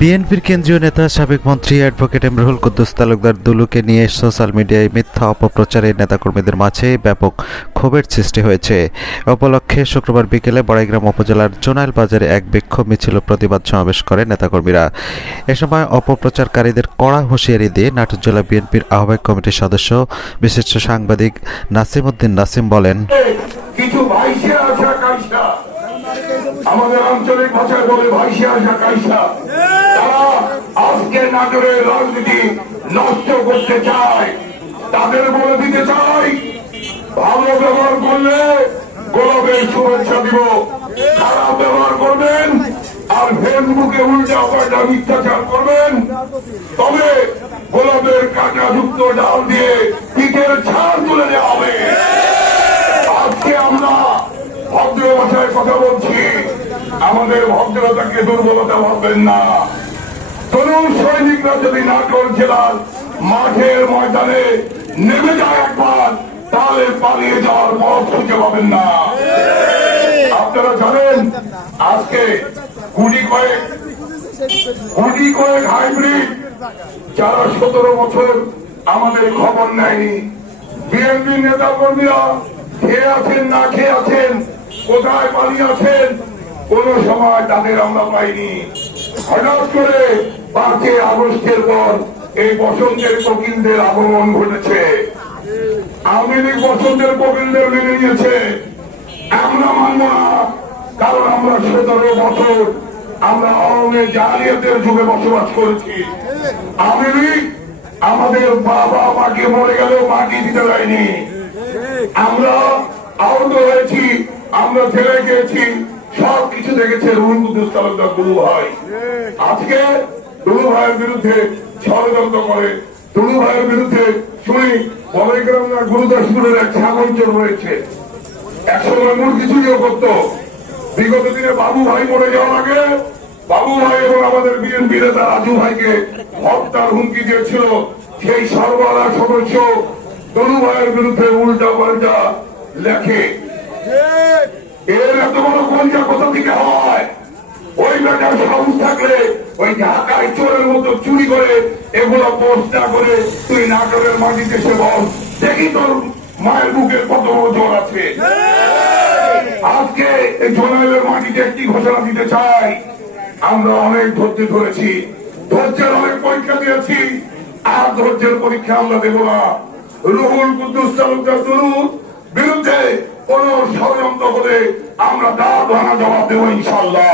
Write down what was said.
বিএনপির কেন্দ্রীয় নেতা সাবেক মন্ত্রী অ্যাডভোকেট এমরুল কুদ্দুস তালুকদার দুলুকে নিয়ে সোশ্যাল মিডিয়ায় মিথ্যা অপপ্রচারে নেতাকর্মীদের মাঝে ব্যাপক ক্ষোভের সৃষ্টি হয়েছে। উপলক্ষে শুক্রবার বিকেলে বড়াইগ্রাম উপজেলার জোনাইল বাজারে এক বিক্ষোভ মিছিল ও প্রতিবাদ সমাবেশ করে নেতাকর্মীরা। এ সময় অপপ্রচারকারীদের কড়া হুঁশিয়ারি দিয়ে নাটোর জেলা বিএনপির আহ্বায়ক কমিটির সদস্য বিশিষ্ট সাংবাদিক নাসিম উদ্দিন নাসিম বলেন, কিছু আমাদের আঞ্চলিক ভাষায় বলে ভাইসা আসা কাইসা, তারা আজকে নাটোরের রাজনীতি নষ্ট করতে চায়। তাদের বলে দিতে চাই, ভালো ব্যবহার করলে গোলাপের শুভেচ্ছা দিব, খারাপ ব্যবহার করবেন আর ফেসবুকে উল্টা পাল্টা মিথ্যাচার করবেন, তবে গোলাপের কাঁটাযুক্ত ডাল দিয়ে পিঠের ছাড় তুলে দেওয়া হবে। আজকে আমরা ভদ্র ভাষায় কথা বলছি, আমাদের ভদ্রতাকে দুর্বলতা ভাববেন না। তরুণ সৈনিকরা যদি নাটোর জেলার মাঠের ময়দানে নেমে যায় একবার, তাহলে পালিয়ে যাওয়ার পথ খুঁজে পাবেন না। আপনারা জানেন আজকে গুটি কয়েক হাইব্রিড যারা 17 বছর আমাদের খবর নেয়নি, বিএনপি নেতা কর্মীরা খেয়ে আছেন না খেয়ে আছেন, কোথায় পালিয়ে আছেন, কোন সময় তাদের আমরা পাইনি। হঠাৎ করে 5 আগস্টের পর এই বসন্তের কোকিলদের আগমন ঘটেছে। আওয়ামী লীগ বসন্তের কোকিলদের মেনে নিয়েছে, আমরা মানব না, কারণ আমরা 17 বছর আমরা আওয়ামী জালিয়াতের যুগে বসবাস করেছি। আওয়ামী লীগ আমাদের বাবা মাকে মরে গেলেও মাটি দিতে দেয়নি। আমরা আহত হয়েছি, আমরা ছেড়ে গিয়েছি, সবকিছু দেখেছে রুহুল কুদ্দুস তালুকদার দুলু ভাই। আজকে দুলু ভাইয়ের বিরুদ্ধে ষড়যন্ত্র করে, দুলু ভাইয়ের বিরুদ্ধে শুনি বড়াইগ্রাম না গুরুদাসপুরের এক ছাগলচোর রয়েছে, একসময় মুরগি চুরিও করত। বিগত দিনে বাবু ভাই মরে যাওয়ার আগে বাবু ভাই এবং আমাদের বিএনপি নেতা রাজু ভাইকে হত্যার হুমকি দিয়েছিল। সেই সর্বহারা সদস্য দুলু ভাইয়ের বিরুদ্ধে উল্টা পাল্টা লেখে। এর এত বড় কলজা কোথা থেকে হয়? ওই বেটার সাহস থাকলে ওই ঢাকায় চোরের মতো চুরি করে এগুলো পোস্ট না করে তুই নাটোরের মাটিতে এসে বল, দেখি তোর মায়ের বুকের কত জোর আছে। আজকে এই জোনাইলের মাটিতে একটি ঘোষণা দিতে চাই, আমরা অনেক ধৈর্য ধরেছি, ধৈর্যের অনেক পরীক্ষা দিয়েছি, আর ধৈর্যের পরীক্ষা আমরা দেব না। রুহুল কুদ্দুস তালুকদার দুলুর বিরুদ্ধে কোন ষড়যন্ত্র হলে আমরা দাঁড় ভাঙা জবাব দেবো ইনশাল্লাহ।